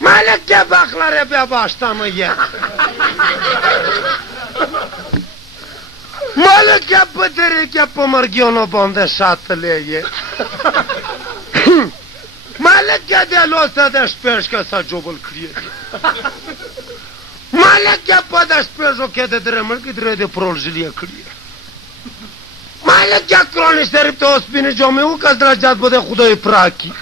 Malik kebakları be baştanı ye. Malik yapıdırı ki pımırgiyonu bonde şatılı ye. Malik de losa de şpeşka sa jobul kriye. Malik yapıda şpeşo ke de dremır ki dre de proljiliye kriye. Malik ya kronişlerip de ospini jomi u kazdıracağız bu de Khudayı praki.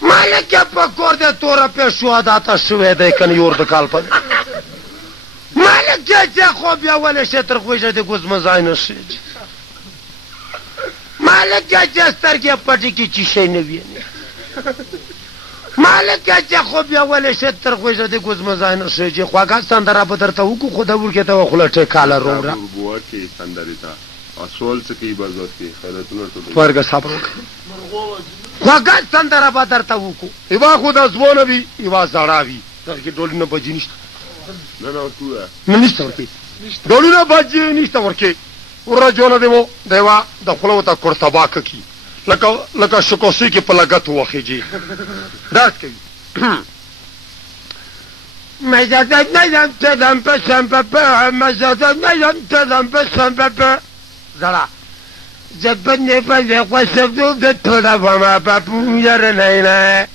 Malik yapı korde tora pe şuadata şüvede kan yurdu kalpadı. Malik gece khobya vele şetr khuyja de guzmaz aynı şic. Malik gece starge pati ki çişey neviyeni. Malik gece khobya vele şetr khuyja de guzmaz aynı şic. Khwaga sandara badarta uku khuda vurke ta khula çekala romra. Buat ki sandarita. Asol se ki bazot ki khalatuna to. Farga sabro. Khwaga sandara badarta uku. Iva khuda zvonavi, iva zaravi. Tarki dolina bajinish. Ništa vrke. Dolina bađe ništa vrke. Urađona demo deva da hulovata kortabaka ki. Laka šokosi ki pa lagatu vahiđi. Daske. Mezadat nejam tedam pesem pepe. Mezadat nejam tedam pesem pepe. Zara. Zebben nefeze khwasevdu de thoda vama papu yar nayna.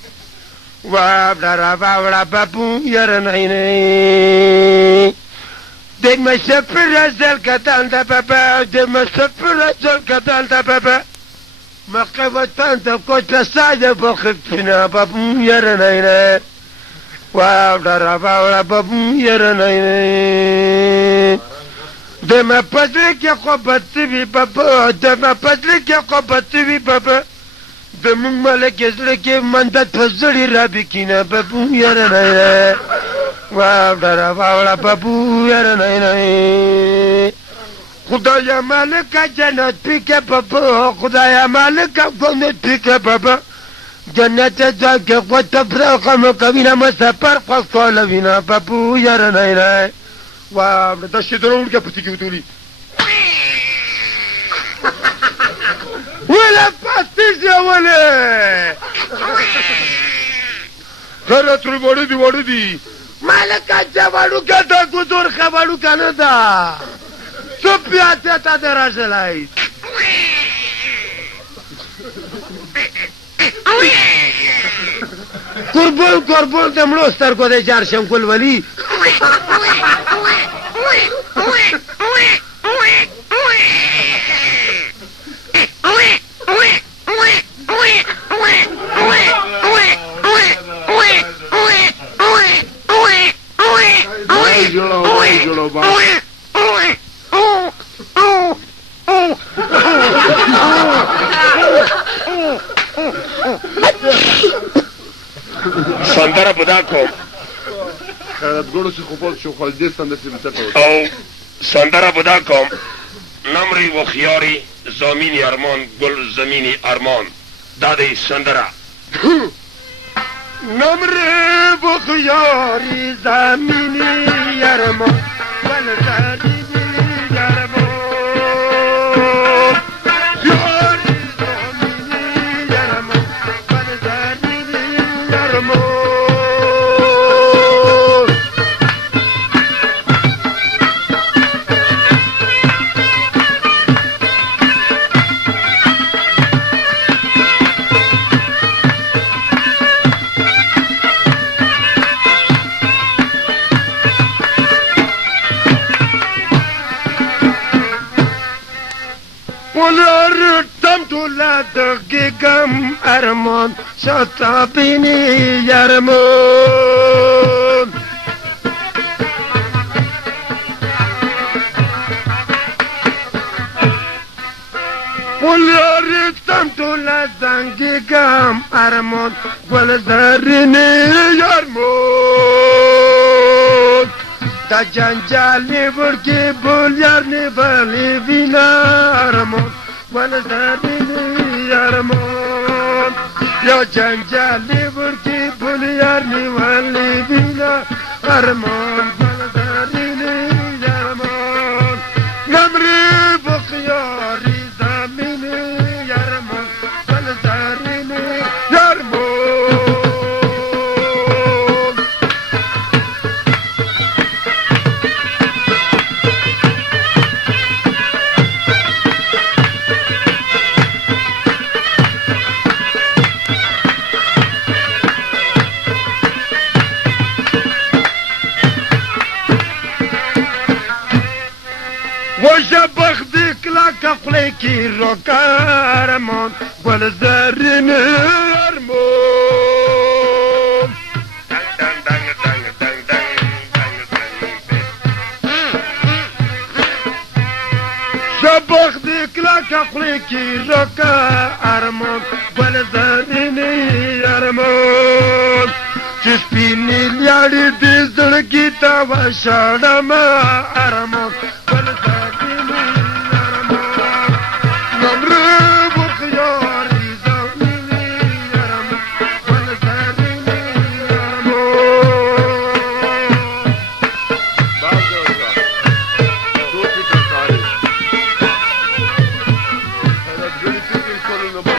Wabdara babra papu yar nayna. De me sepira zel katan da papa, de me sepira zel katan da papa. Ma qawatan da kota sada bakhtina papu yar nayna. Wabdara babra papu yar nayna. De me padlik ya qabati bi papa, de me padlik ya qabati bi papa. De mun malak ezleke mandat fazli rabikina papu yar nayna. Wabdara babra papu yar nayna. Khudaya malika jannat pike papa, Khudaya malika jannat pike papa. Jannat jage qwata fraqa makabina masafar qasqala bina papu yar nayna. Wabdara dashidron ke puti kutuli. Wala pastisya wala. Karatul waridi. Malaka walu kata kudur khawalu kanada. Sopiate ta derajelai. Kurbul demlo star ko de jar shankul wali. Sandara budako. Golo se khopot shu khaldistan de simtato. او سندره بودا کم نمری و خیاری زمینی ارمان گل زمینی ارمان داده سندره نمری و خیاری زمینی ارمان گل زمینی ارمان خیاری زمینی ارمان گل زمینی ارمان لا دقيقم أرمون شطابيني يرمون قل يا ريتم لا دقيقم أرمون والزريني يرمون تجنجالي بركي بوليارني بالي بينا أرمون والزريني يرمون يا جنجالي بركي بوليارني والي بينا أرمون والزريني يرمون نمري بخياري زميني يرمون والزريني يرمون خلی کی رو کارمان گل زرین ارمون شبخ دیکلا که خلی کی رو کارمان گل زرین ارمون چسپینی لیاری دیزل گیتا و شادم ارمون